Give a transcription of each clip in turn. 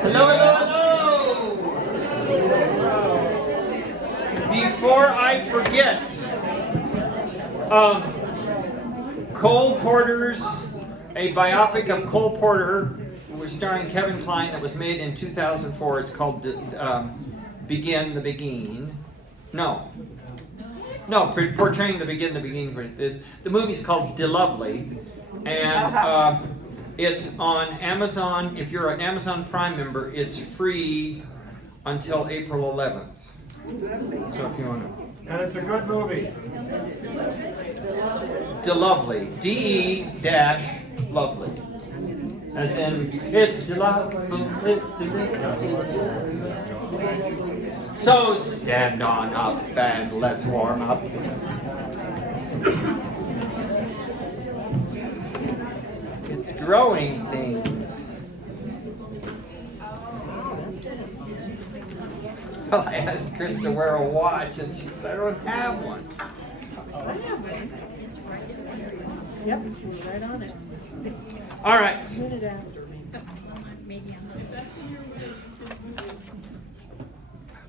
Hello, hello, hello! Before I forget, Cole Porter's, a biopic of Cole Porter, was starring Kevin Kline, that was made in 2004. It's called Begin the Beguine. No, portraying the Begin the Beguine. The movie's called De Lovely, and it's on Amazon. If you're an Amazon Prime member, it's free until April 11th. So if you want to. And it's a good movie. De Lovely. DE-Lovely. As in, it's de lovely. So stand on up and let's warm up. It's growing things. Well, I asked Chris to wear a watch and she said, I don't have one. I have one. Yep, she's right on it. All right. A minute after me.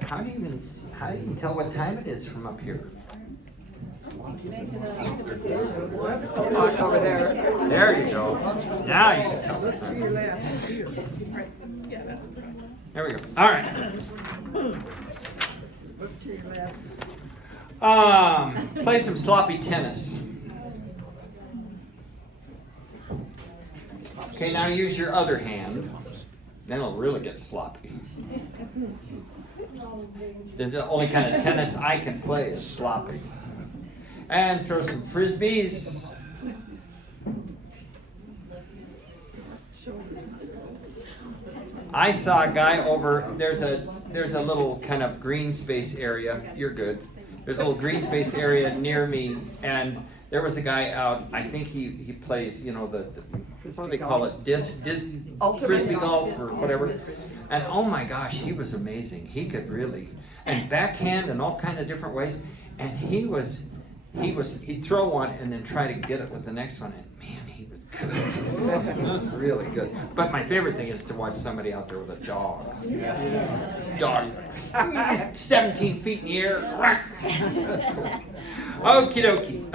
How do you even tell what time it is from up here? Over there. There you go. Now you can tell. To your left. There we go. All right. To your left. Play some sloppy tennis. Okay, now use your other hand. Then it'll really get sloppy. The only kind of tennis I can play is sloppy. And throw some frisbees. I saw a guy over, there's a little kind of green space area. You're good. There's a little green space area near me, and there was a guy out, I think he plays, you know, what do they call it? Frisbee golf or whatever. And oh my gosh, he was amazing. He could really, and backhand in all kind of different ways. And he'd throw one and then try to get it with the next one. And man, he was good. He was really good. But my favorite thing is to watch somebody out there with a dog. Dog. 17 feet in the air. Okie dokie.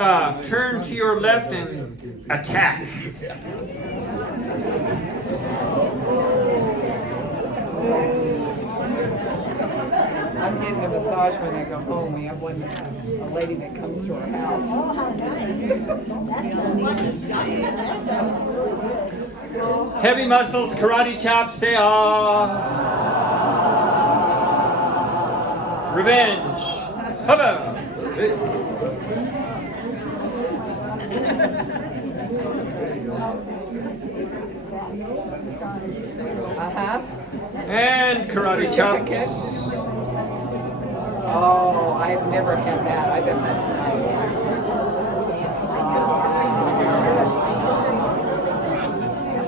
Turn to your left and attack. I'm getting a massage when I go home. We have a lady that comes to our house. Heavy muscles, karate chops, say ah. Revenge. Hubba. And karate chops. Oh, I've never had that. I bet that's nice.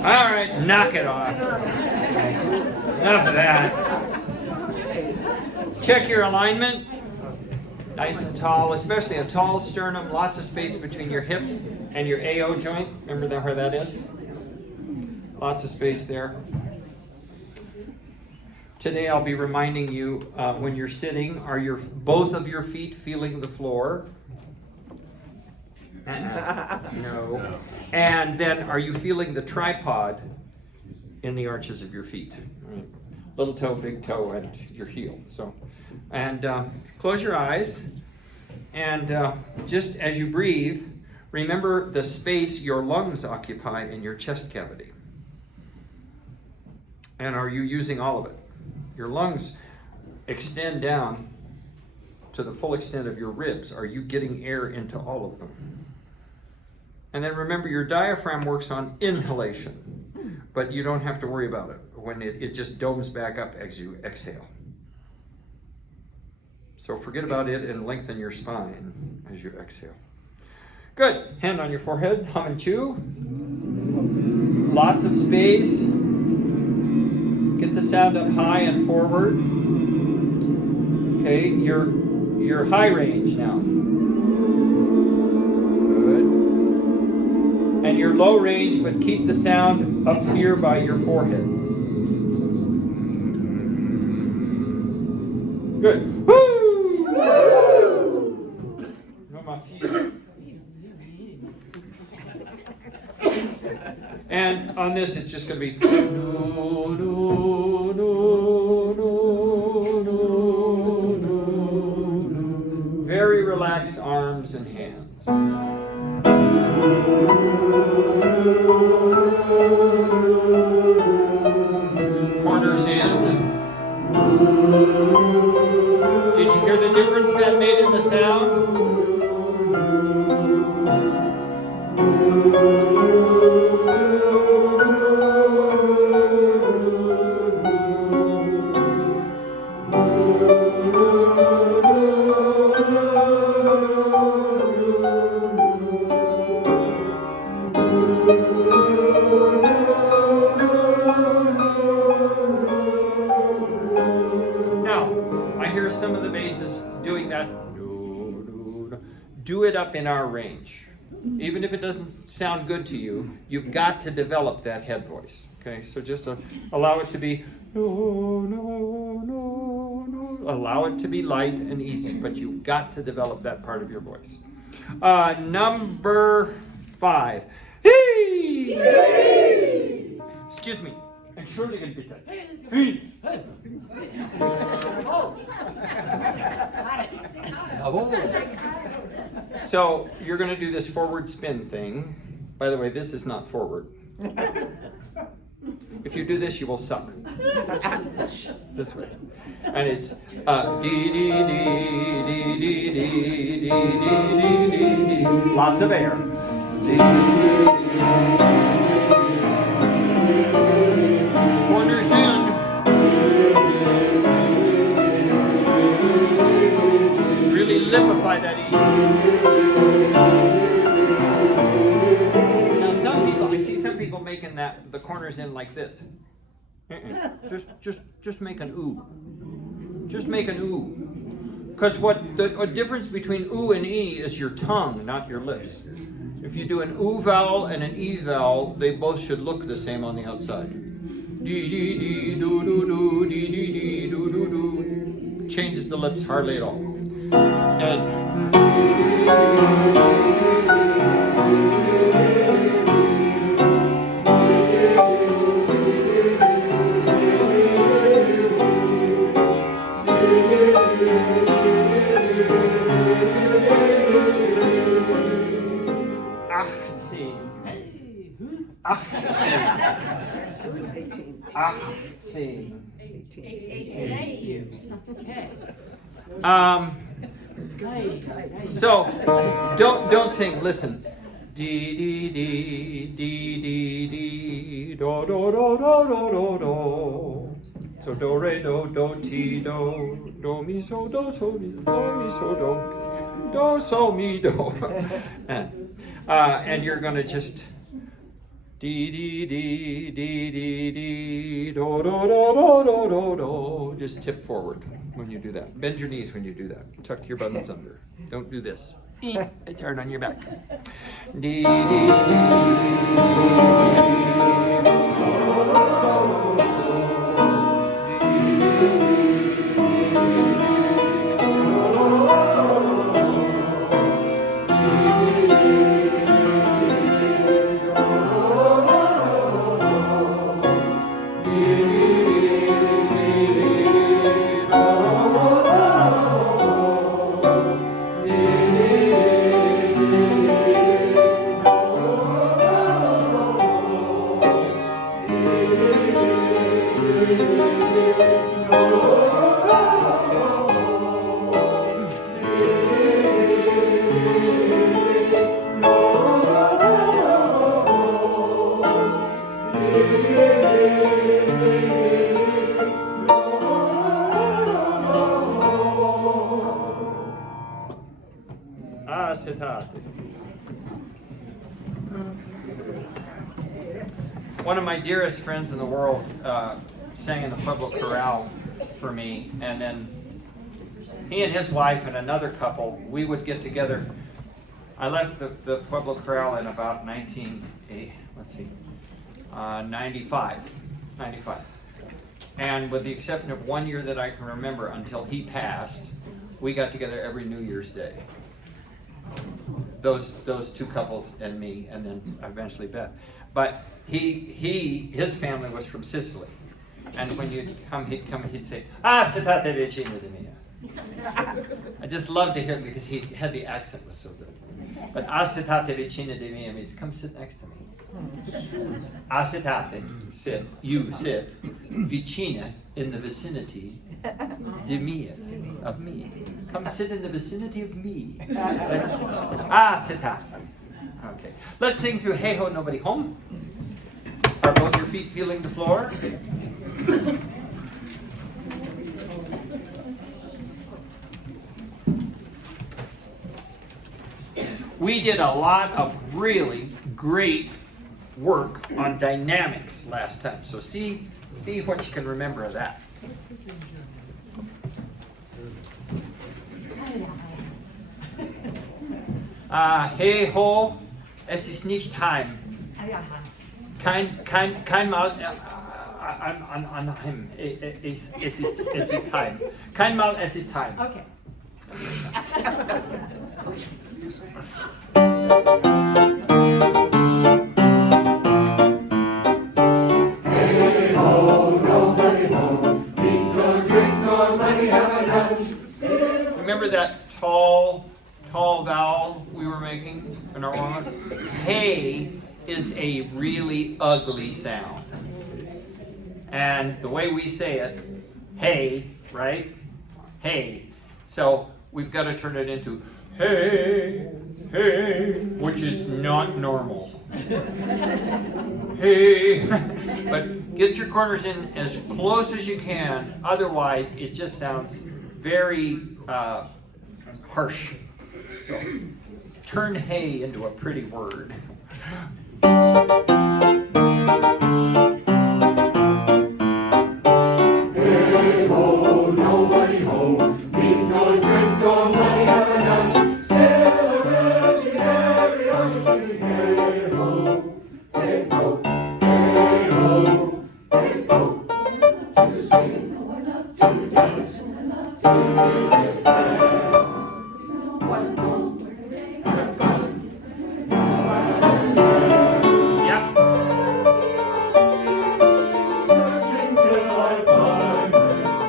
All right, knock it off. Enough of that. Check your alignment. Nice and tall, especially a tall sternum, lots of space between your hips and your AO joint. Remember where that is? Lots of space there. Today I'll be reminding you when you're sitting, are both of your feet feeling the floor? No. And then are you feeling the tripod in the arches of your feet? Little toe, big toe, and your heel. So, and close your eyes, and just as you breathe, remember the space your lungs occupy in your chest cavity. And are you using all of it? Your lungs extend down to the full extent of your ribs. Are you getting air into all of them? And then remember, your diaphragm works on inhalation, but you don't have to worry about it when it just domes back up as you exhale. So forget about it and lengthen your spine as you exhale. Good. Hand on your forehead, hum and chew. Lots of space. Get the sound up high and forward. Okay, your high range now. Good. And your low range, but keep the sound up here by your forehead. Good. Woo! No, my feet. And on this, it's just going to be no, no, no, no, no, no. Very relaxed arms and hands. Corners in. Did you hear the difference that made in the sound? Now, I hear some of the basses doing that. Do it up in our range. Even if it doesn't sound good to you, you've got to develop that head voice. Okay, so just allow it to be no, no, no, no. Allow it to be light and easy, but you've got to develop that part of your voice. Number 5. Hey! Excuse me. Entschuldigen bitte. So you're going to do this forward spin thing. By the way, this is not forward. If you do this, you will suck. This way. And it's dee dee dee dee dee dee dee dee dee dee. Lots of air. Corners in. Really lipify that E. Now some people, I see some people making the corners in like this. Just make an ooh. Just make an ooh. Because what the difference between ooh and E is your tongue, not your lips. If you do an ooh vowel and an E vowel, they both should look the same on the outside. Dee dee dee doo doo doo dee dee dee doo doo doo. Changes the lips hardly at all. And so don't sing. Listen. Dee dee dee dee dee dee do do do do do do do. So do re do ti do mi so do mi so mi do. And you're gonna just dee dee dee dee dee dee do do do do do do do. Just tip forward when you do that. Bend your knees when you do that. Tuck your buttons under. Don't do this. It's hard on your back. Dee dee One of my dearest friends in the world sang in the Pueblo Chorale for me, and then he and his wife and another couple, we would get together. I left the Pueblo Chorale in about 95. And with the exception of 1 year that I can remember until he passed, we got together every New Year's Day. Those two couples and me, and then eventually Beth. But his family was from Sicily. And when you'd come, he'd say, "Sitate vicino di mia." I just loved to hear it because he had the accent was so good. But "Sitate vicino di mia" means come sit next to me. Sitate, sit, you sit, vicina, in the vicinity, di mia, of me. Come sit in the vicinity of me. Sitate. Okay, let's sing through Hey Ho, Nobody Home. Are both your feet feeling the floor? We did a lot of really great work on dynamics last time, so see what you can remember of that. Hey ho, es ist nicht heim. Kein Mal an heim. Es ist heim. Kein Mal, es ist heim. Okay. Remember that tall vowel we were making in our arms? Hey is a really ugly sound. And the way we say it, hey, right? Hey. So we've got to turn it into hey, hey, which is not normal. Hey. But get your corners in as close as you can. Otherwise, it just sounds very harsh. So turn hey into a pretty word. Hey ho, nobody home. Eat nor drink nor money have I none. Still a really merry honesty. Hey ho, hey ho, hey ho, hey ho. To sing, to dance, to visit friends. One home, have fun. Yeah. Searching till I find them.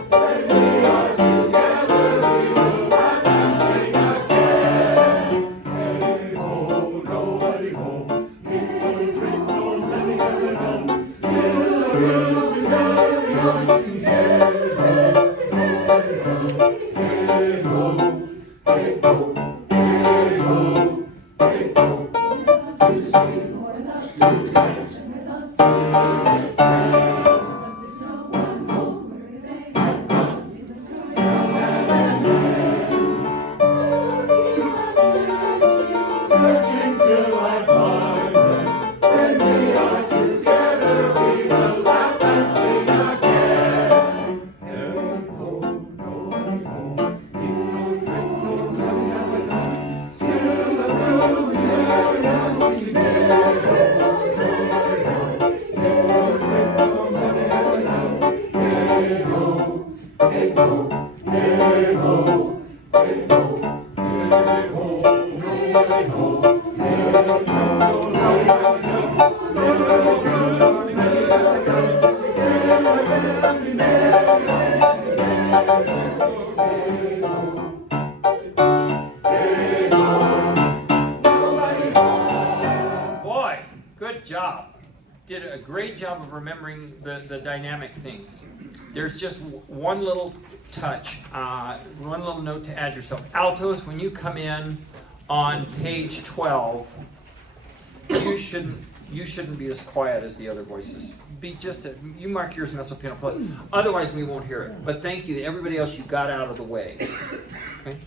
When we are together, we will laugh and sing again. Hey ho, nobody home. Eat no drink, no money have I none. Still a really merry honesty. Hey ho, nobody home. Hey ho, hey ho, hey ho, hey ho. To sing, to dance, to visit friends. One home, have fun, searching till I find them. When we are together, we will laugh and sing again. Hey ho, nobody home. Eat no drink, no money have I none. Still a room in every house. Hey ho, nobody home. Still no drink, no money have I none. Hey ho, hey ho, hey ho, hey ho, hey ho, nobody home. Hey ho, nobody have I none. Still no drink, no money have I none. Still a room in every house. Hey ho, hey ho, nobody home. Boy, good job. Did a great job of remembering the dynamic things. There's just one little touch, one little note to add yourself. Altos, when you come in on page 12, you shouldn't be as quiet as the other voices. Be you mark yours mezzo piano plus. Otherwise, we won't hear it. But thank you to everybody else you got out of the way. Okay?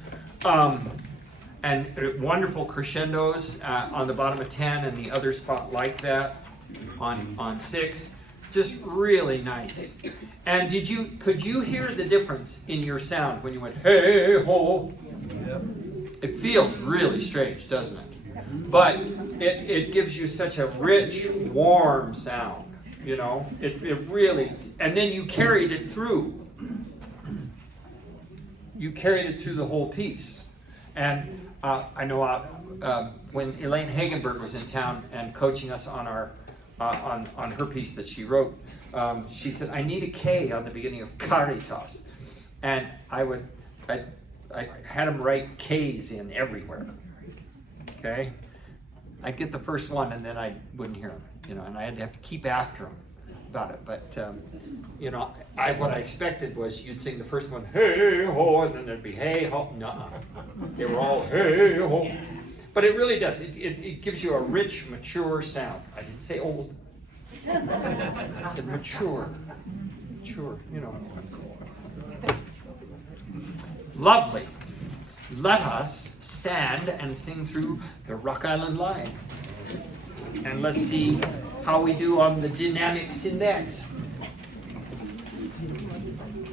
And wonderful crescendos on the bottom of 10 and the other spot like that on 6. Just really nice. And could you hear the difference in your sound when you went hey ho? Yep. It feels really strange, doesn't it? But it gives you such a rich, warm sound. You know, it really, and then you carried it through. You carried it through the whole piece. And I know when Elaine Hagenberg was in town and coaching us on our on her piece that she wrote, she said, I need a K on the beginning of Caritas. And I had them write K's in everywhere. Okay? I'd get the first one and then I wouldn't hear them, you know, and I had to have to keep after them about it. But, you know, what I expected was you'd sing the first one, hey ho, and then there'd be hey ho. Nuh-uh. They were all hey ho. But it really does. It gives you a rich, mature sound. I didn't say old. I said mature. Mature, you know. Lovely. Let us stand and sing through the Rock Island Line. And let's see how we do on the dynamics in that.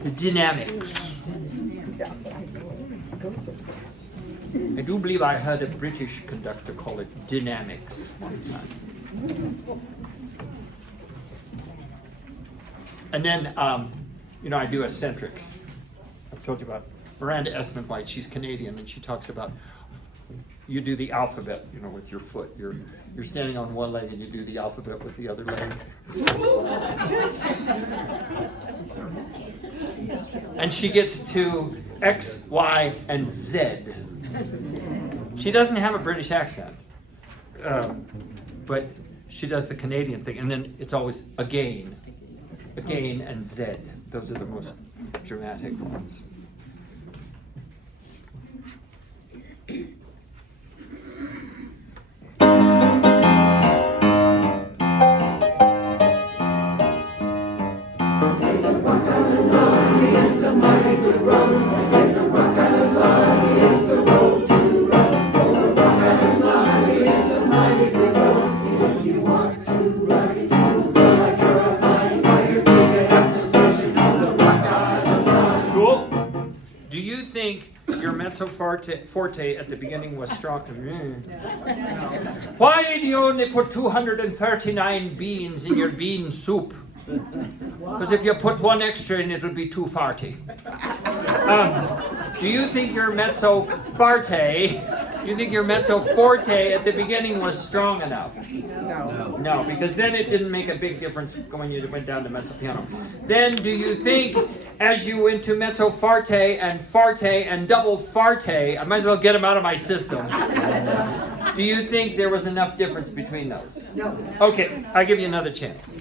The dynamics. I do believe I heard a British conductor call it dynamics one time. And then, you know, I do eccentrics. I've told you about Miranda Esmond White. She's Canadian, and she talks about you do the alphabet, you know, with your foot. You're standing on one leg and you do the alphabet with the other leg. And she gets to X, Y, and Z. She doesn't have a British accent, but she does the Canadian thing. And then it's always again, and Z. Those are the most dramatic ones. Forte at the beginning was strong. Why do you only put 239 beans in your bean soup? Because if you put one extra in, it'll be too farty. Do you think your mezzo forte at the beginning was strong enough? No. No, because then it didn't make a big difference when you went down to mezzo piano. Then do you think as you went to mezzo forte and double forte, I might as well get them out of my system. Do you think there was enough difference between those? No. Okay, I'll give you another chance.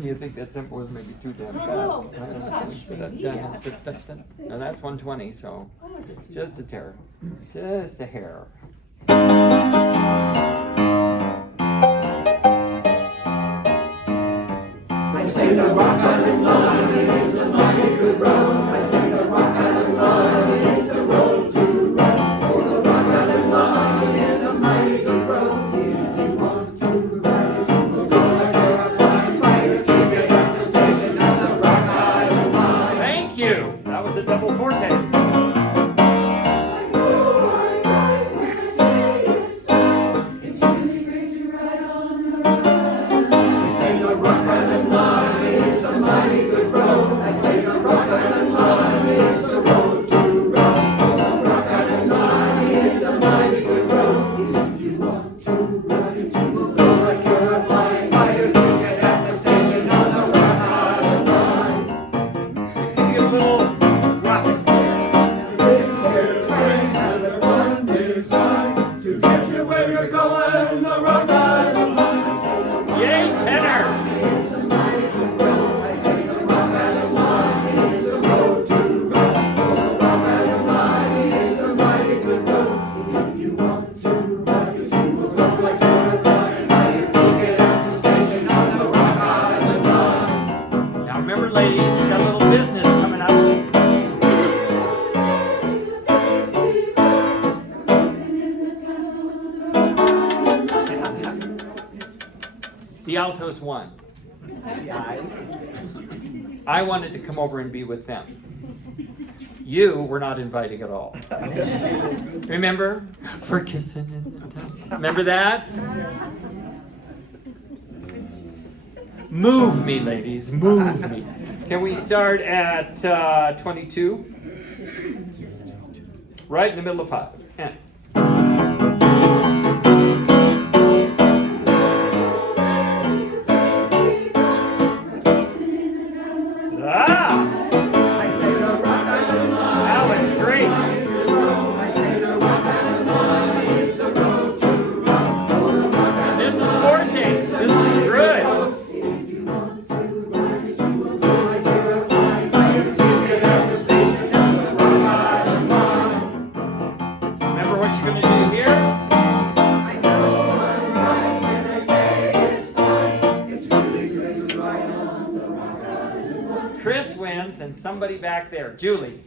You think that tempo was maybe too damn fast? Now that's 120, so just a tear. Just a hair. I say the Rock Island Line is a mighty good road. I say the Rock Island Line is the road to run. Oh, the Rock Island Line is a mighty good road. If you want to ride it, you will go like you're a flying fighter to get at the station on the Rock Island Line. Thank you. That was a double forte. Ladies, you got a little business coming up. The altos won. Guys. I wanted to come over and be with them. You were not inviting at all. Remember? For kissing in the town. Remember that? Move me, ladies, move me. Can we start at 22? Right in the middle of 5. And. I say the Rock Island line. That was great. I say the Rock Island line is the road to run. Oh, the Rock Island This is forte. This is good. If you want to ride it, you will go right here. Buy your ticket at the station on the Rock Island line. Remember what you're going to do here? I know I'm right when I say it's fun. It's really great to ride on the Rock Island line. Chris wins and somebody back there. Julie.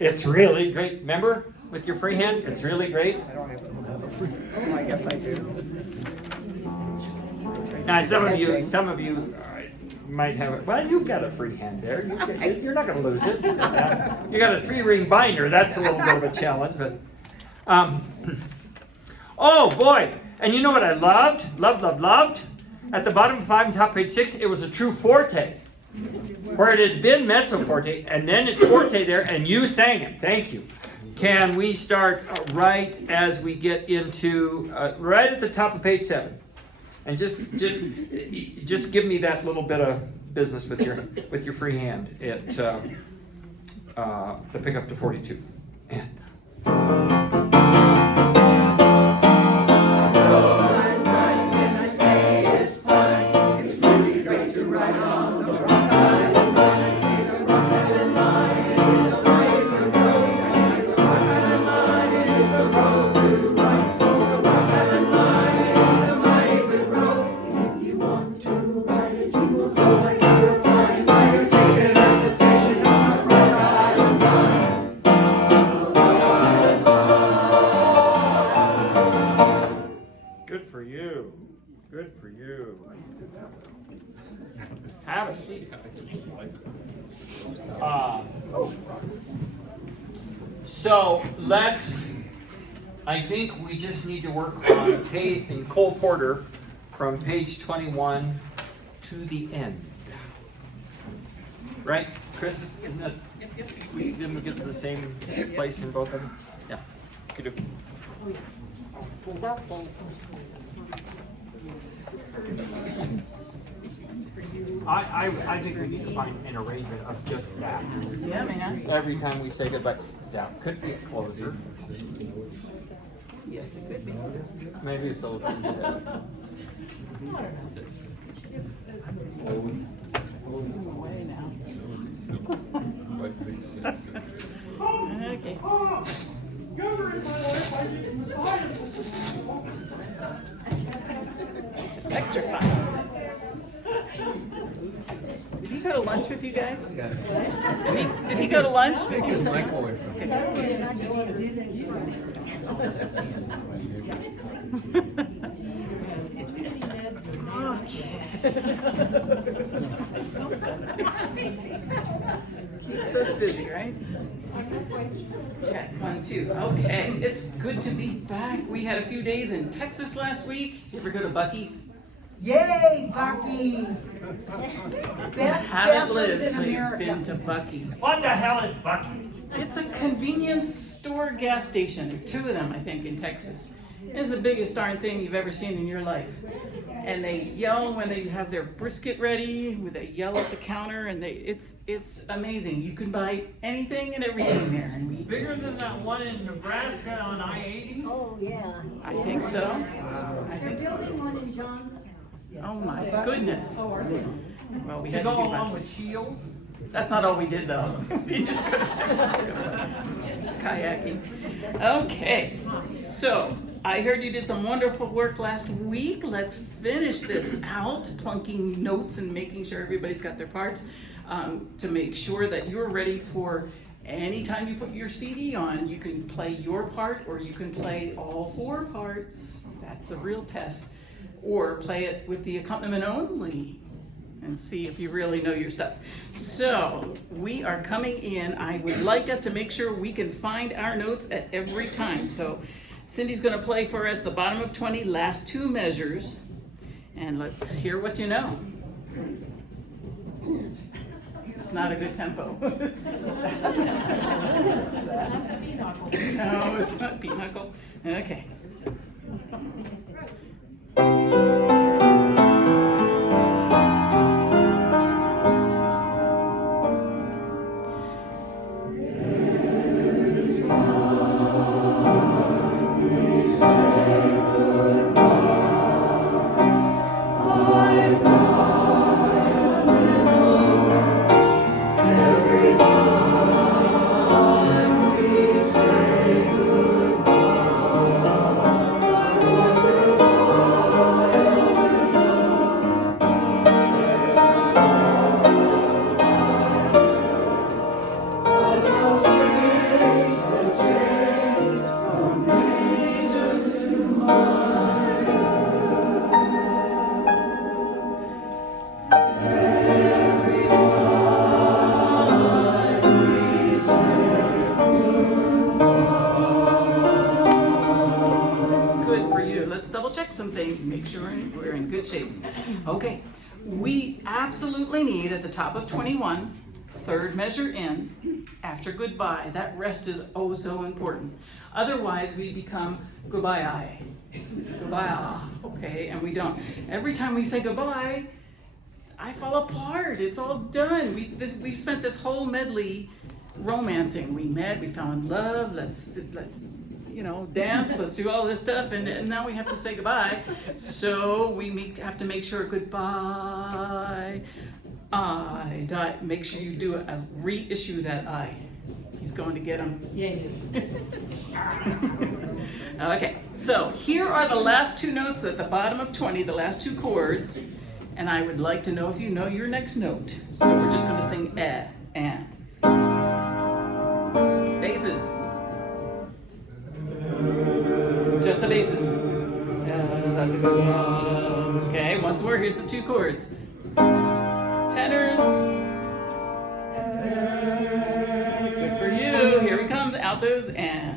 It's really great. Remember with your free hand? It's really great. I don't have a free. Oh, I guess I do. Now some of you might have it. Well, you've got a free hand there. You're not going to lose it. You got a 3-ring binder. That's a little bit of a challenge, but oh boy! And you know what I loved? At the bottom of 5 and top page 6, it was a true forte, where it had been mezzo forte, and then it's forte there, and you sang it. Thank you. Can we start right as we get into right at the top of page 7? And just give me that little bit of business with your free hand at the pick up to 42. And good for you. Have a seat. So I think we just need to work on page in Cole Porter from page 21 to the end. Right, Chris? Isn't that, didn't we get to the same place in both of them? Yeah. Good. I think we need to find an arrangement of just that. Yeah, man. Every time we say goodbye, that could be a closer. Yes, it could be. Maybe it's a little too sad. It's in the way now. Okay. It's electrifying. Did he go to lunch with you guys? Did he go to lunch? His microwave. Keeps us busy, right? Check 1, 2. Okay, it's good to be back. We had a few days in Texas last week. You ever go to Buc-ee's? Yay, Buc-ee's! Haven't lived till you've been to Buc-ee's. What the hell is Buc-ee's? It's a convenience store gas station. There are 2 of them, I think, in Texas. It's the biggest darn thing you've ever seen in your life. And they yell when they have their brisket ready, they yell at the counter, and it's amazing. You can buy anything and everything there. And Bigger than that one in Nebraska on I-80? Oh, yeah. I think so. I They're think so. building one in Johnstown. Oh my goodness. Well, we To had go to do along that. with Shields? That's not all we did though. We just go to Texas to go kayaking. Okay, so I heard you did some wonderful work last week. Let's finish this out, plunking notes and making sure everybody's got their parts to make sure that you're ready for anytime you put your CD on. You can play your part or you can play all 4 parts. That's the real test. Or play it with the accompaniment only and see if you really know your stuff. So we are coming in. I would like us to make sure we can find our notes at every time. So Cindy's going to play for us the bottom of 20, last 2 measures, and let's hear what you know. It's not a good tempo. It's not the pinochle. No, it's not pinochle. Okay. Good for you. Let's double check some things, make sure we're in good shape. Okay, we absolutely need at the top of 21, third measure in, after goodbye. That rest is oh so important. Otherwise, we become goodbye. Goodbye. Okay, and we don't. Every time we say goodbye, I fall apart. It's all done. We spent this whole medley romancing. We met, we fell in love, let's dance, let's do all this stuff, and now we have to say goodbye. So we have to make sure goodbye. I die. Make sure you do a reissue that I. He's going to get him. Yeah, he is. Okay, so here are the last two notes at the bottom of 20, the last two chords, and I would like to know if you know your next note. So we're just going to sing and. Basses. Just the basses. That's a good one. Okay, once more, here's the two chords. Tenors. Good for you. Here we come, the altos and.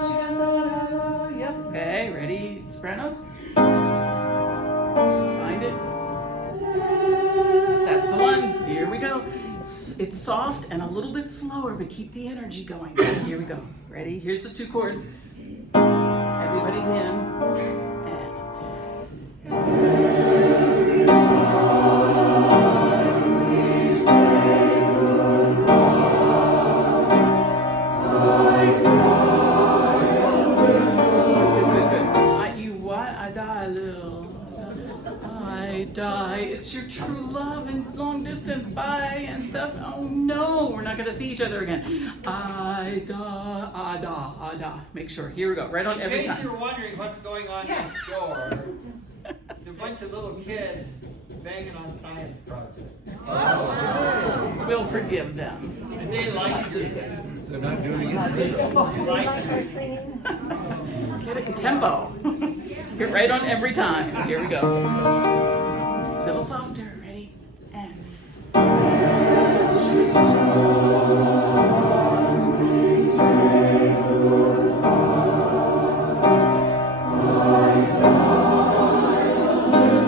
She does da. Yep. Okay, ready? Sopranos. Find it. That's the one. Here we go. It's soft and a little bit slower, but keep the energy going. Here we go. Ready? Here's the two chords. Everybody's in. It's your true love and long distance bye and stuff. Oh no, we're not gonna see each other again. I da. Make sure. Here we go. Right on every In case time. you're wondering what's going on next door, there's a bunch of little kids banging on science projects. We'll forgive them. And they like to They're not doing it. They like to Get a tempo. Get right on every time. Here we go. A little softer. Ready? And.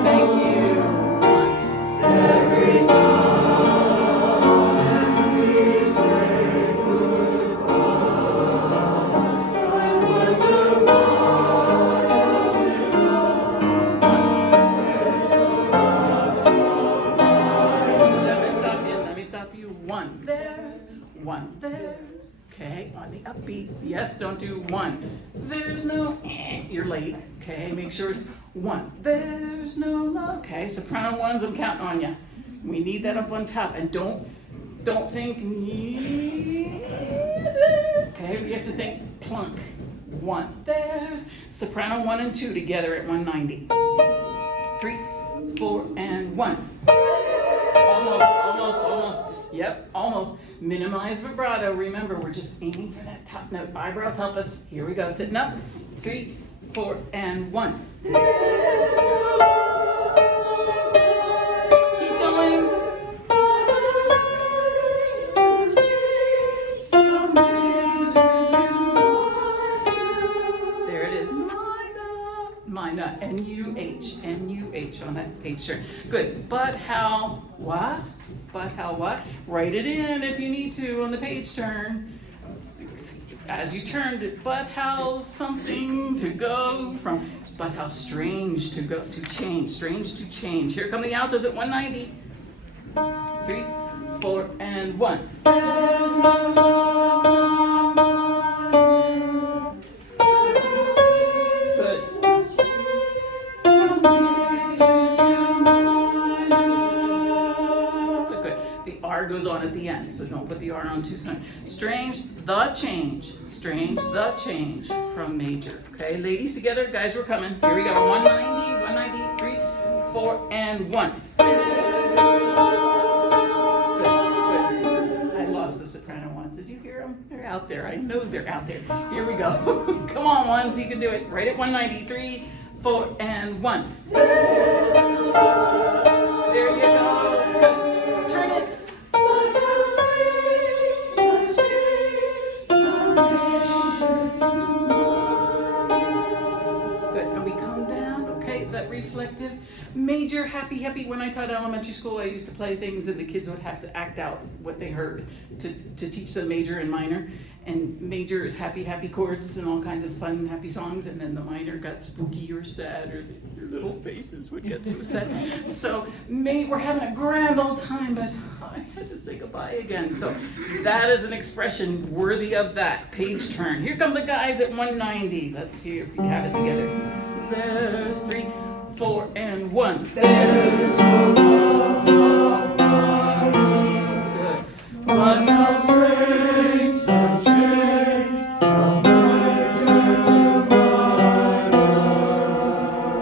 Thank you. Every time we say goodbye, I wonder Let me stop you. One, there's. Okay, on the upbeat. Yes, don't do one. There's no, you're late. Okay, make sure it's one. There's no love. Okay, soprano ones, I'm counting on you. We need that up on top, and don't think. Okay, we have to think plunk. One. There's soprano 1 and 2 together at 190. 3, 4, and 1. Almost. Yep, almost. Minimize vibrato. Remember, we're just aiming for that top note. Eyebrows help us. Here we go. Sitting up. 3, 4, and 1. Keep going. There it is. minor, N-U-H, N-U-H on that page turn. Good, but how, what? But how what? Write it in if you need to on the page turn. As you turned it, but how something to go from, but how strange to go, to change, strange to change. Here come the altos at 190. 3, 4, and 1. There's no somebody. Good. Good. The R goes on at the end, so don't put the R on too soon. Strange the change. Strange the change from major. Okay, ladies together, guys, we're coming. Here we go. 190, 190, 3, 4, and 1. The soprano ones. Did you hear them? They're out there. I know they're out there. Here we go. Come on, ones. You can do it. Right at 190. 3, 4, and 1. There you go. Good. Turn it. Good. And we come down. Okay, that reflective. Major, happy, happy. When I taught elementary school, I used to play things and the kids would have to act out what they heard to teach them major and minor. And major is happy, happy chords and all kinds of fun, happy songs. And then the minor got spooky or sad, or your little faces would get so sad. So we're having a grand old time, but I had to say goodbye again. So that is an expression worthy of that. Page turn. Here come the guys at 190. Let's see if we have it together. There's 3, 4, and 1. There's no love Good. but how strange the change from major to minor.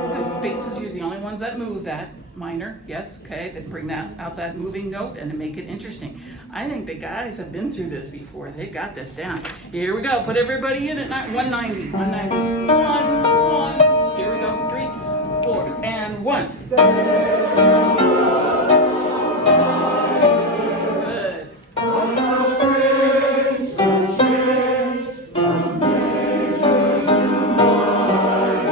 Good. Basses, you're the only ones that move that. Minor, yes, okay, then bring that out that moving note and to make it interesting. I think the guys have been through this before. They got this down. Here we go. Put everybody in at 190. 190. Ones, ones. Here we go. 3, 4, and 1. There's no love Good. but how strange the change from major to minor.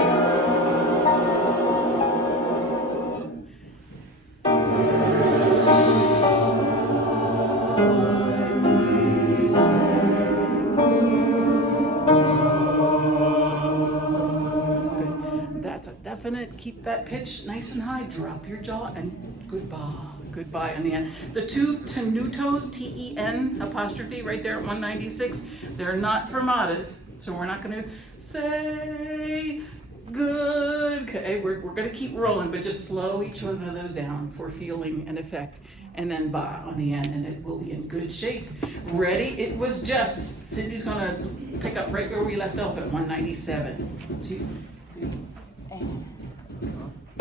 That's a definite. Keep that pitch nice and high. Drop your jaw and goodbye. Goodbye on the end. The two tenutos, T-E-N apostrophe right there at 196. They're not fermatas, so we're not going to say good. Okay, we're going to keep rolling, but just slow each one of those down for feeling and effect. And then ba on the end, and it will be in good shape. Ready? It was just. Cindy's going to pick up right where we left off at 197. 2, 3, and. It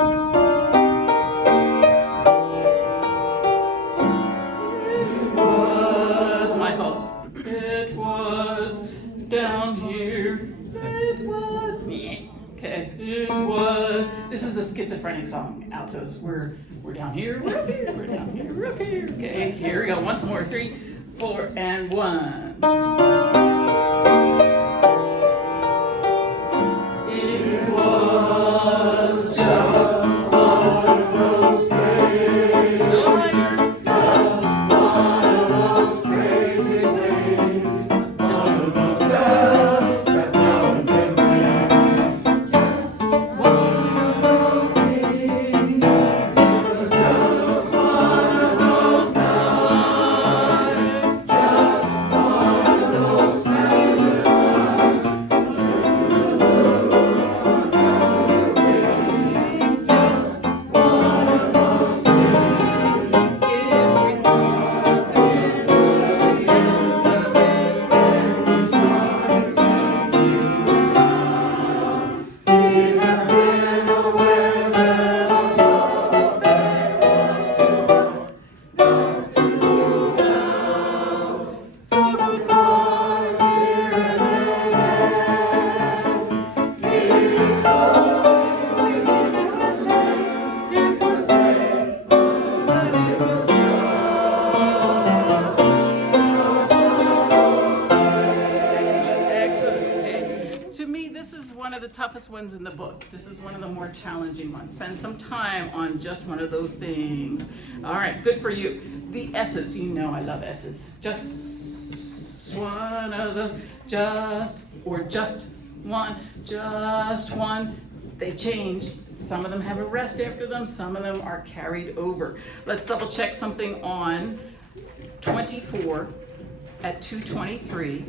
was my fault. It was down here. It was. Okay. It was. This is the schizophrenic song. Altos. We're down here. We're up here. We're down here. We're up here. Okay. Here we go. Once more. 3, 4, and 1. It was just one of those days. Just one of those crazy things. One of those bells that now and then ring. Just one of those things. It was just one of those nights. Just one of those hardest ones in the book. This is one of the more challenging ones. Spend some time on just one of those things. All right, good for you. The S's, you know I love S's. Just one of the, just one. They change. Some of them have a rest after them, some of them are carried over. Let's double check something on 24 at 2:23.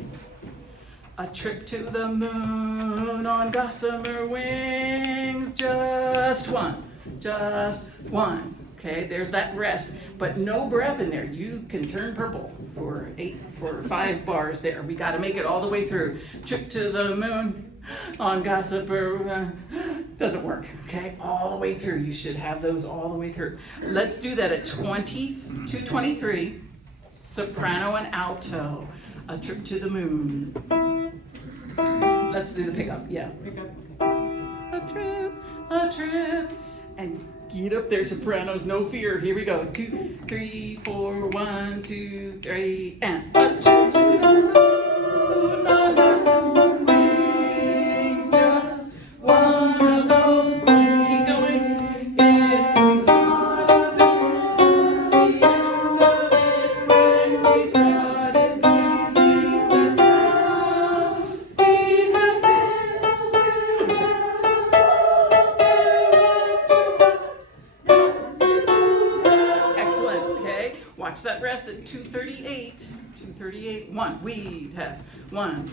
A trip to the moon on gossamer wings, just one. Okay, there's that rest, but no breath in there. You can turn purple for 5 bars there. We got to make it all the way through. Trip to the moon on gossamer doesn't work. Okay, all the way through. You should have those all the way through. Let's do that at 2:23. Soprano and alto. A trip to the moon. Let's do the pickup. Yeah, pickup. A trip. And get up there, sopranos, no fear. Here we go. 2, 3, 4, 1, 2, 3, and a trip to the moon on gossamer wings. Just one of those. Keep going. If we gotta be at the end of it when we started leaving the town, we had been aware that excellent, okay? Watch that rest at 2:38. 2:38.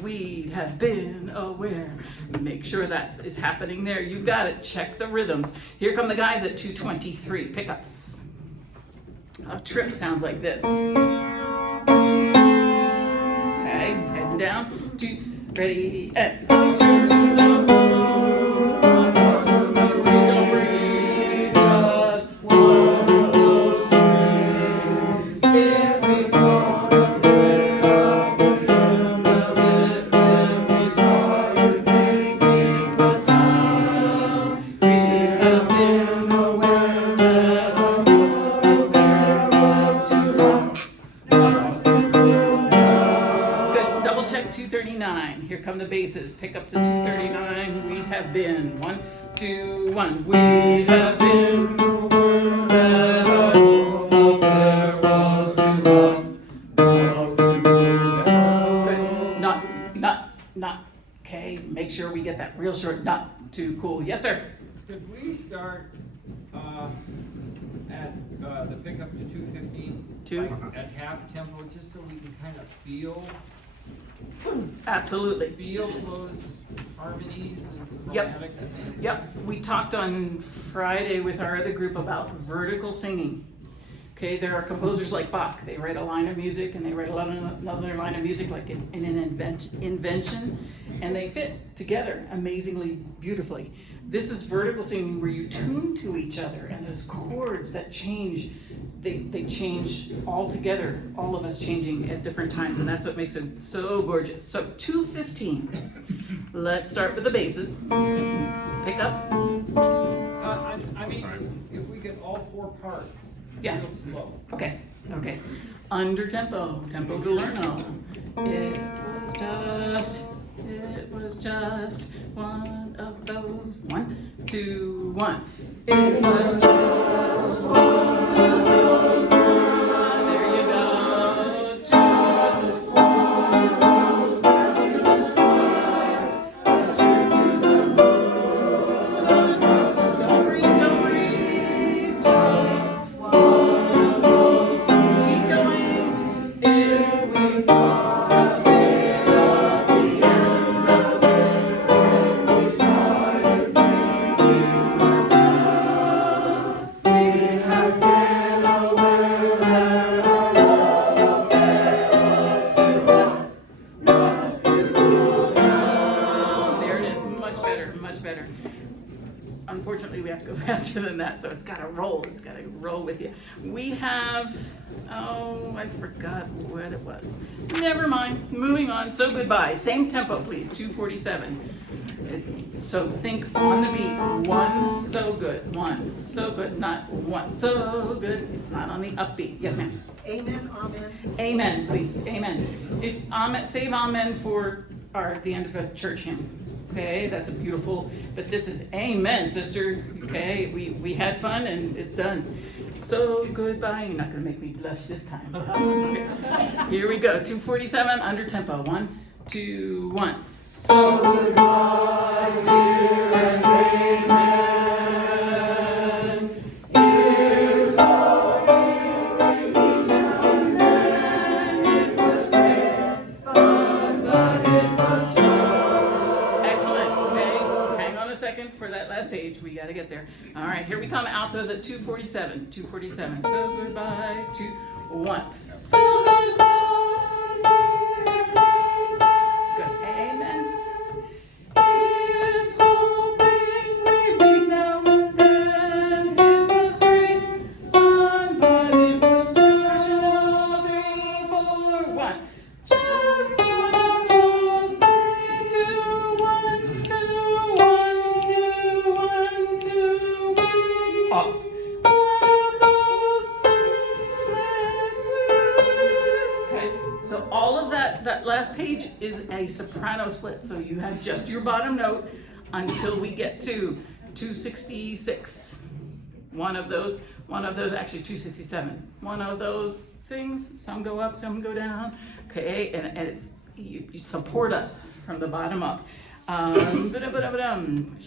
We'd have been aware. Make sure that is happening there. You've got it. Check the rhythms. Here come the guys at 2:23. Pickups. A trip sounds like this. Okay, heading down. 2, ready, and a trip to the moon on gossamer wings. Don't breathe. Just one of those things. If we gonna live up the trend of it when we started painting the town, we have been aware that the affair was too long. Good. Double check 2:39. Here come the basses. Pick up to 2:39. We'd have been 1, 2, 1. We'd have been aware that the affair was too long. Good. Not. Okay. Make sure we get that real short. Not too cool. Yes, sir. Could we start at the pickup to 2:15? Two? Like at half tempo, just so we can kind of feel Absolutely. those harmonies and Yep. chromatics. Yep, we talked on Friday with our other group about vertical singing. Okay, there are composers like Bach. They write a line of music and they write another line of music like in an invention, and they fit together amazingly beautifully. This is vertical singing where you tune to each other, and those chords that change, they change all together, all of us changing at different times, and that's what makes it so gorgeous. So 2:15. Let's start with the basses. Pickups. I mean, if we get all 4 parts, Yeah. real slow. Okay. Under tempo to learn on. It was just one of those. 1, 2, 1. It was just one of those. There you go. Just one of those fabulous nights. A trip to the moon on gossamer. Don't breathe. Just one of those. Keep going. If we got a bit of the end of it when we started leaving the town, we had been aware that our love affair was too hot not to cool down. There it is. Much better. Unfortunately, we have to go faster than that, so it's got to roll. It's got to roll with you. We have, I forgot what it was. Never mind. Moving on. So goodbye. Same tempo, please. 2:47. So think on the beat. 1, so good. 1, so good. Not 1, so good. It's not on the upbeat. Yes, ma'am. Amen, amen. Amen, please. Amen. If amen, save amen for the end of a church hymn. Okay, that's a beautiful, but this is amen, sister. Okay, we had fun and it's done. So goodbye. You're not gonna make me blush this time. Okay. Here we go. 247 under tempo. 1, 2, 1. So goodbye, dear, and amen. Here's hoping we meet now and then. It was great fun, but it was just. Excellent. Okay, hang on a second for that last page. We got to get there. All right, here we come. Altos at 247. 247. So goodbye. 2, 1. So goodbye, dear, and amen. Good. Amen. Here's hoping we meet now and then. It was great fun, but it was just another 3, 4, 1. Just one of those 3, 2, 1, 2, 1, 2, 1, 2, 1. Off. One of those splits. Okay, so all of that last page is a soprano split. So you have just your bottom note until we get to 266. One of those, actually 267. One of those things, some go up, some go down. Okay, and it's, you support us from the bottom up.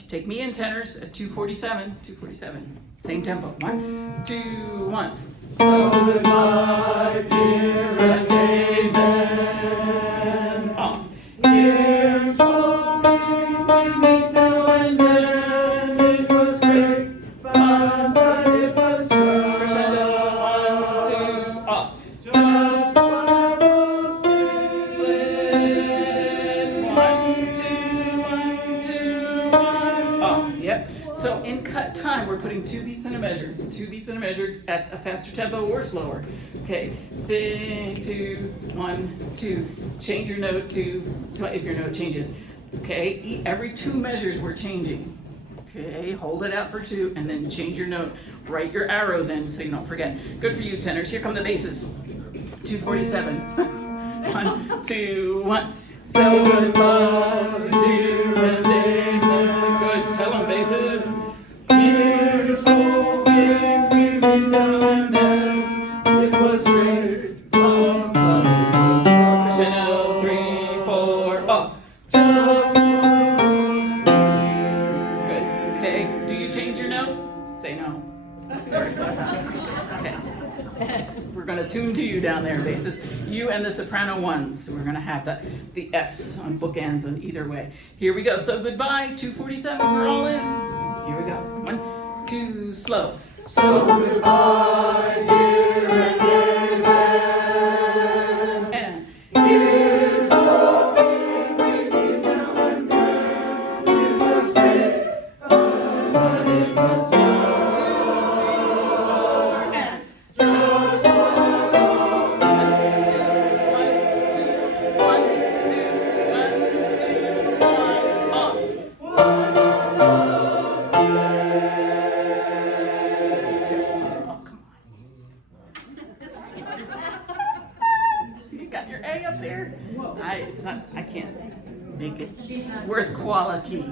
Take me in tenors at 247, 247. Same tempo. 1, 2, 1. So goodbye, dear, and amen. Off. Here's hoping we meet now and then. It was great fun, but it was just crescendo. 1, 2, off. Just one of those things. Split. 1, 2, 1, off. Yep. So in cut time, we're putting 2 beats in a measure. 2 beats in a measure at a faster tempo or slower. Okay. 3, 2, 1, 2. Change your note to if your note changes. Okay. Every 2 measures we're changing. Okay. Hold it out for 2 and then change your note. Write your arrows in so you don't forget. Good for you, tenors. Here come the basses. 247. 1, 2, 1. So goodbye, dear, and amen. Good. Tell them, basses. Here's hoping we meet now and then. It was great fun, but it was just crescendo. 3, 4, off. Just one. Good. Okay. Do you change your note? Say no. Very good. Okay. We're going to tune to you down there, basses. You and the soprano ones. We're going to have the Fs on bookends on either way. Here we go. So goodbye, 247. We're all in. Here we go. 1, 2, slow. So goodbye, dear, and amen. And here's hoping we meet now and then. It was great fun, but it was just 2, 3, 4, and just one of those. 1, 2, 1, 2, 1, 2, 1, 2, 1, off. One of those. Oh, come on. You got your A up there? I can't make it worth quality.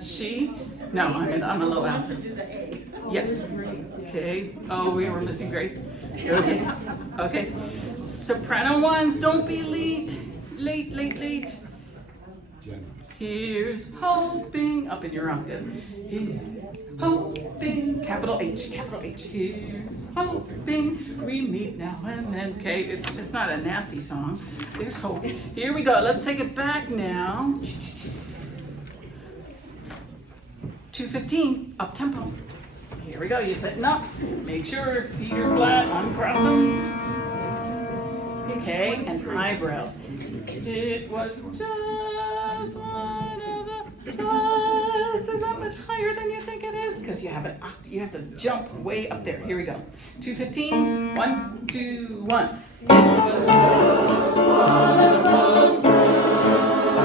She? No, I'm a low alto. Yes. Okay. Oh, we were missing Grace. Okay. Okay. Soprano ones, don't be late. Late. Here's hoping, up in your octave. Here's hoping, capital H. Here's hoping we meet now and then. Okay, it's not a nasty song. There's hope. Here we go. Let's take it back now. 215, up tempo. Here we go. You're setting up. Make sure feet are flat. Uncross them. Okay, and eyebrows. It was just that much higher than you think it is because you have to jump way up there. Here we go. 215. 1, 2, 1. It was just one of those nights.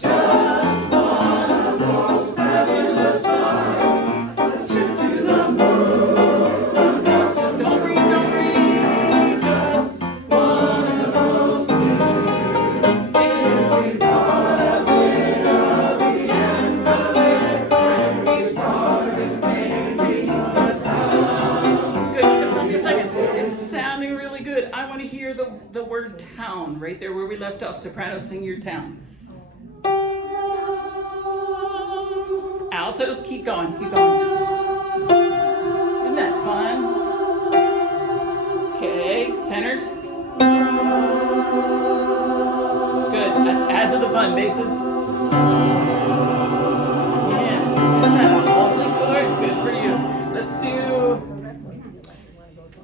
Just one of those fabulous flights. A trip to the moon. Augusta. Don't breathe. Just one of those things. If we thought a bit of word town, right there where we left off. Sopranos, sing your town. Altos, keep going, keep going. Isn't that fun? Okay, tenors. Good, let's add to the fun, basses. Yeah, isn't that a lovely chord? Good for you. Let's do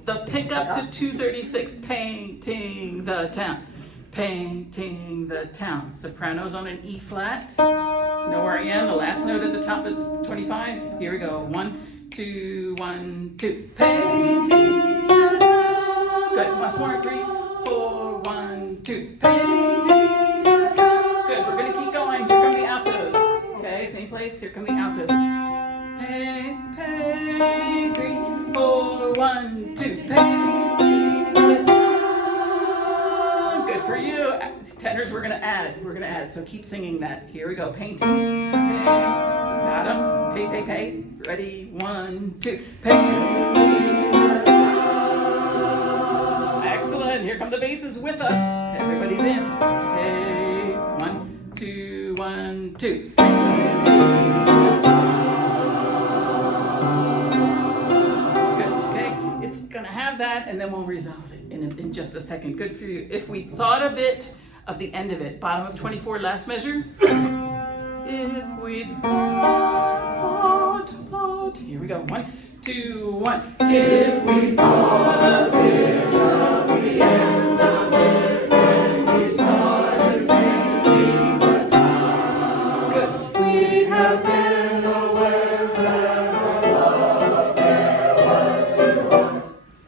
the pickup to 236, painting the town. Painting the town. Sopranos on an E flat. No REM, the last note at the top of 25. Here we go. 1, 2, 1, 2. Painting the town. Good. Once more. 3, 4, 1, 2. Painting the town. Good. We're going to keep going. Here come the altos. Okay, same place. Here come the altos. Paint, paint. 3, 4, 1, 2. Painting the town. Good for you. Tenors, we're gonna add. We're gonna add. So keep singing that. Here we go. Painting. Pay. Got 'em. Pay, pay, pay. Ready? 1, 2. Painting the town. Excellent. Here come the basses with us. Everybody's in. Pay. 1, 2, 1, 2. Painting the town. Good. Okay. It's gonna have that, and then we'll resolve it in just a second. Good for you. If we thought a bit of the end of it, bottom of 24, last measure. If we thought, here we go. 1, 2, 1. If we thought a bit of the end of it when we started painting the town. Good. We'd have been aware that our love affair was too hot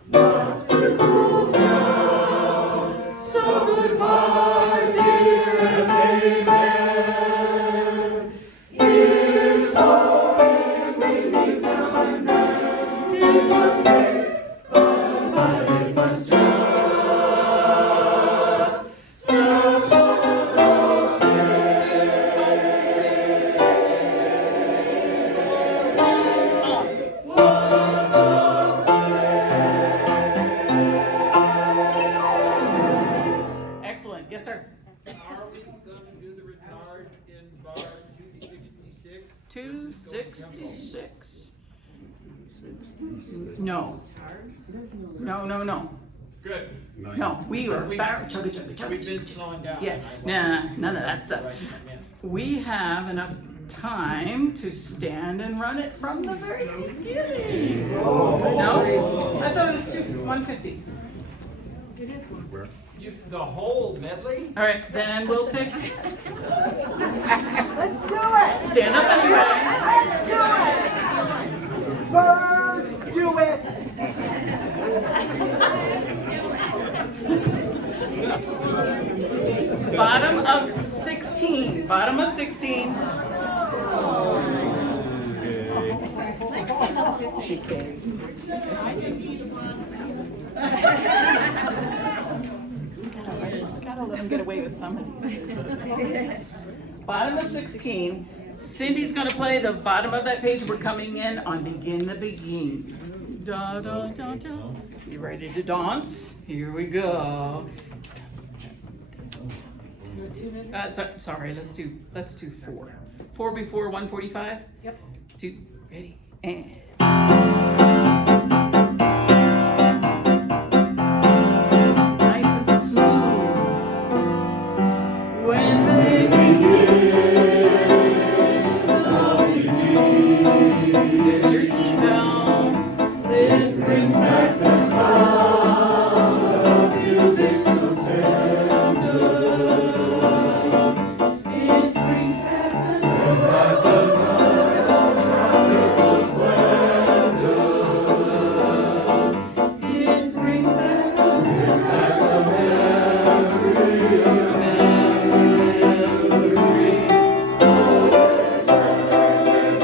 not to cool down. So goodbye, dear, and amen. Here's hoping we meet now and then. It was great fun, but it was just one of those days. Switch one of those days. Excellent. Yes, sir. Are we gonna do the retard in bar 266? 266. No. No, no, no. Good. No, we were chugga chugga chugga. We've been slowing down. Yeah, nah, none of that stuff. We have enough time to stand and run it from the very beginning. No? I thought it was 150. The whole medley? All right, then we'll pick. Let's do it! Stand up anyway. Let's do it! Birds, do it! Bottom of 16. Bottom of 16. She carried. Gotta let him get away with some of these. Bottom of 16. Cindy's gonna play the bottom of that page. We're coming in on Begin the Begin. Da, da, da, da. You ready to dance? Here we go. Sorry, let's do 4. 4 before 145? Yep. 2, ready, and. Nice and smooth. When they begin, they'll begin. There's your email. It brings back the sound of music so tender. It brings back the night of tropical splendor. It brings back the memory of every dream. Oh, there's something in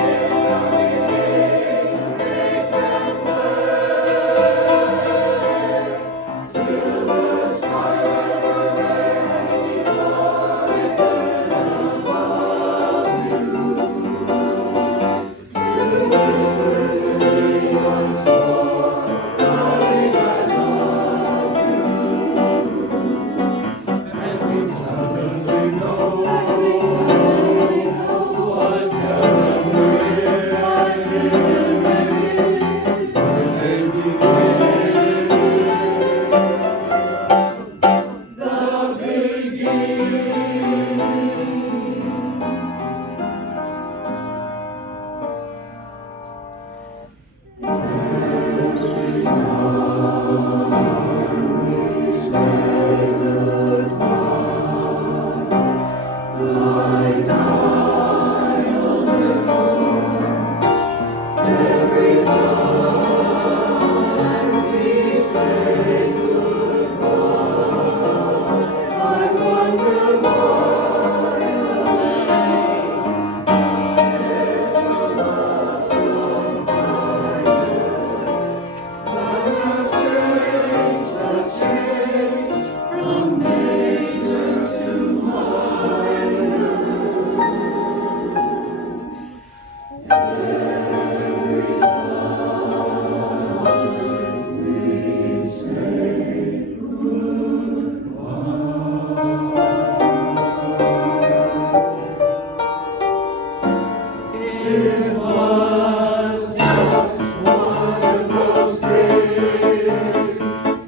It was just one of those days,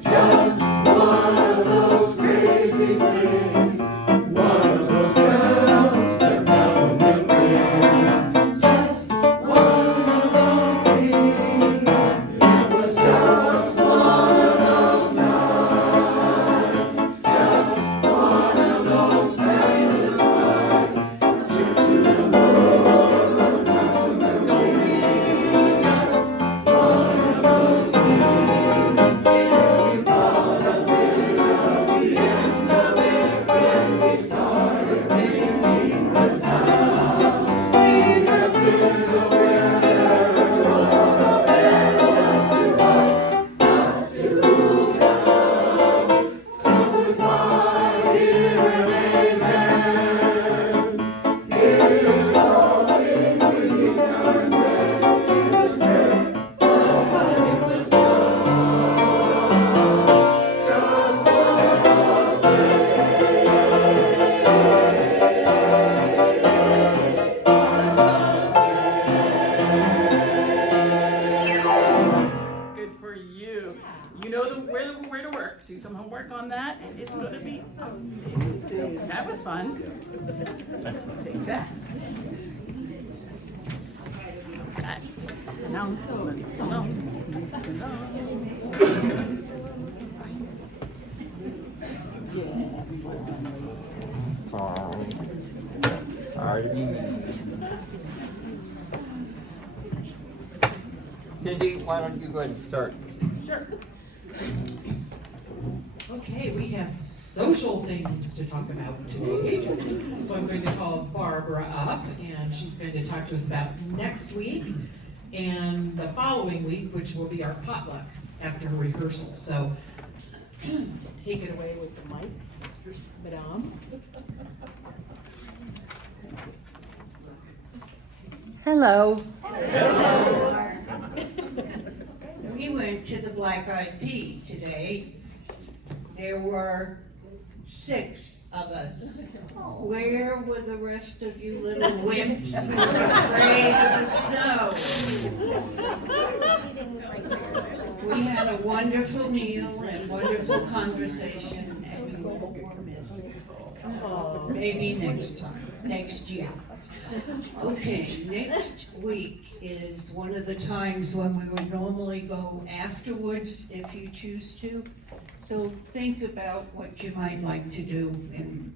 just one of those crazy things, one of those bells that never will ring. Just one of those things. It was just one of those nights, just one of those fabulous nights. Cheer to the moon, that's the memory. Just one of those things. If we thought a bit of the end of it when we started painting the town, we'd have been aware that all of it was too hot not to come. So goodbye, dear and amen. Here's hoping we meet now and then. It was great, but it was just one of those Good for you. You know where to work. Do some homework on that, and it's gonna be amazing. That was fun. Take that. Right. Announcements. Cindy, why don't you go ahead and start? Sure. Okay, we have social things to talk about today. So I'm going to call Barbara up, and she's going to talk to us about next week and the following week, which will be our potluck after rehearsal. So take it away with the mic, Madame. Hello. We went to the Black Eyed Pea today. There were 6 of us. Where were the rest of you little wimps who were afraid of the snow? We had a wonderful meal and wonderful conversation, and we were missed. Maybe next time, next year. Okay, next week is one of the times when we would normally go afterwards if you choose to. So think about what you might like to do, and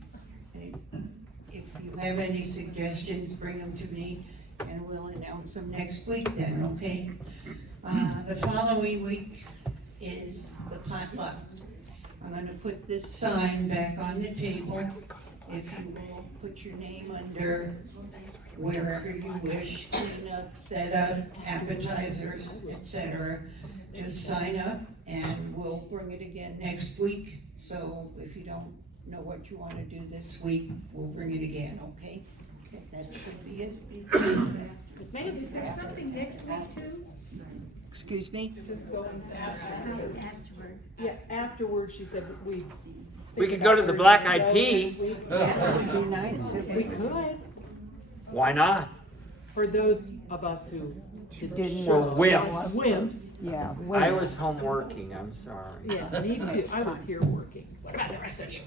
if you have any suggestions, bring them to me and we'll announce them next week then, okay? The following week is the potluck. I'm gonna put this sign back on the table. If you will put your name under wherever you wish, clean up, set up, appetizers, etc. Just sign up and we'll bring it again next week. So if you don't know what you want to do this week, we'll bring it again, okay? Okay, that should be it. Is there something next week too? Excuse me? Yeah, afterwards, she said we could go to the Black Eyed Pea. That would be nice if we could. Why not? For those of us who Didn't We're know. wimps. wimps. Yeah. I was home working, I'm sorry. Yeah, me too. I was here working. What about the rest of you?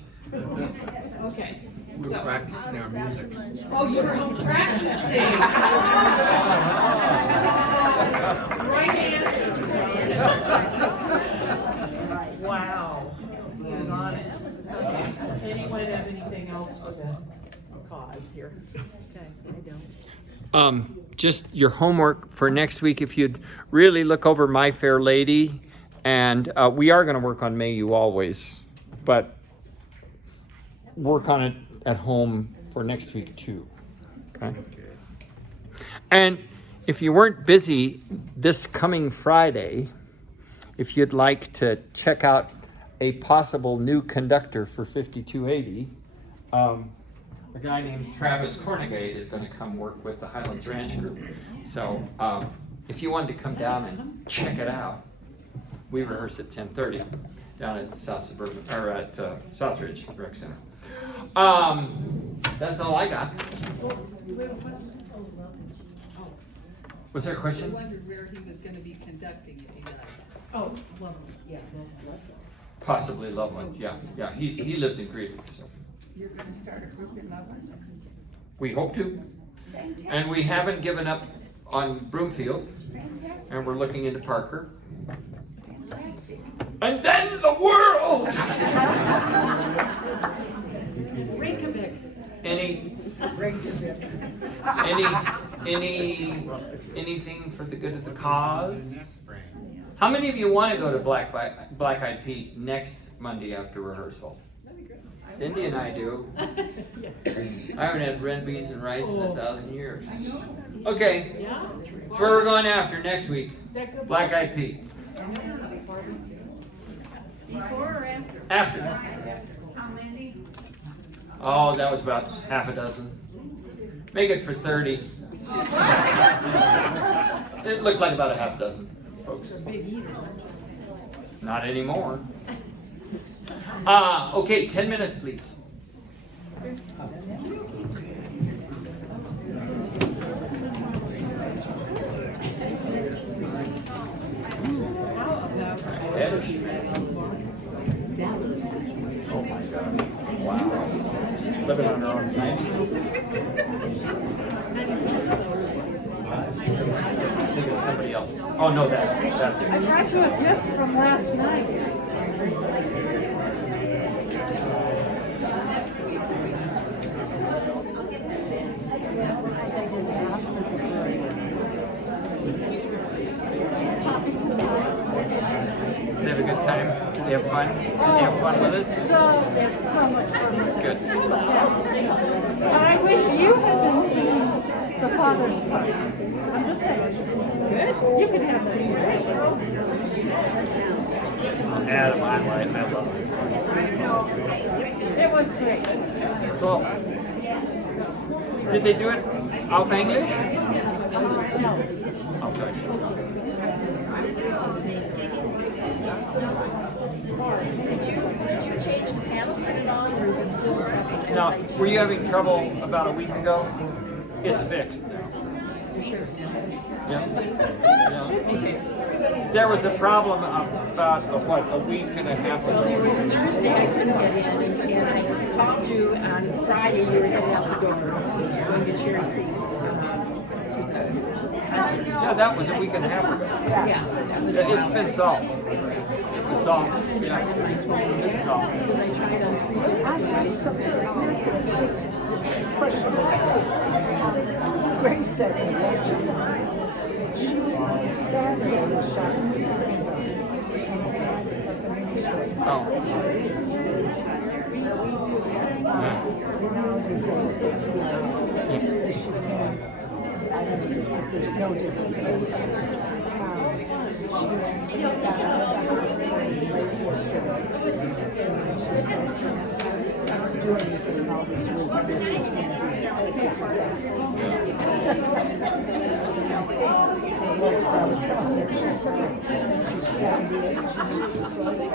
Okay. We're So- practicing our music. Oh, you were home practicing. Right answer. Wow. He was on it. Okay. Anyone have anything else for the cause here? Okay, I don't. Just your homework for next week, if you'd really look over My Fair Lady, and we are going to work on May You Always, but work on it at home for next week too. Okay? And if you weren't busy this coming Friday, if you'd like to check out a possible new conductor for 5280, a guy named Travis Cornegay is going to come work with the Highlands Ranch Group. So if you wanted to come down and check it out, we rehearse at 10:30 down at South Suburban or at Southridge Rec Center. That's all I got. Was there a I question? wondered where he was gonna be conducting if he does. Oh, Loveland, yeah. Possibly Loveland, yeah, he lives in Greeley, so. You're gonna start a group in Loveland? We hope to, and we haven't given up on Broomfield, Fantastic, and we're looking into Parker. fantastic. And then the world! Reykjavik. Anything for the good of the cause? How many of you want to go to Black Eyed Pete next Monday after rehearsal? Cindy and I do. I haven't had red beans and rice in 1,000 years. Okay, Yeah? that's where we're going after next week. Black Eyed Pete. Before or after? After. How many? Oh, that was about half a dozen. Make it for 30. It looked like about a half dozen, folks. Not anymore. Okay, 10 minutes, please. Oh my God. Wow. Living on her own. I think it's somebody else. Oh no, that's. I brought you a gift from last night. They have a good time. They have fun. They have fun with it. It's so much fun. Good. But I wish you had been singing the Father's part. I'm just saying. Good. You can have that. Yeah, that's my life. I love this one. It was great. Cool. Did they do it off English? Off Dutch. Did you change the password at all, or is it still? Now, were you having trouble about a week ago? It's fixed now. Yeah. Yeah. There was a problem about a week and a half ago. Thursday I couldn't get in, and I called you on Friday, you were headed out the door, going to Cherry Creek. Yeah, that was a week and a half ago. Yeah, it's been solved. It's solved. Yeah. It's solved. Because I tried on 3 different Question Grace said that she on Saturday was shot and had at the ministry. Oh. So now they say that she can, I don't know if there's no difference. She got out of the hospital late yesterday. She's supposed to do anything all this week. They just want to Lord's probably telling her she's fine. She's 78. She needs to slow down.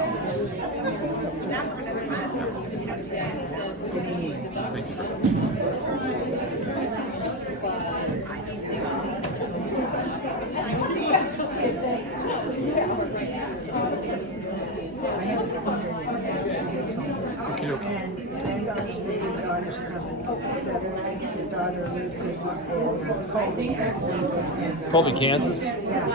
It's up to Colby, Kansas.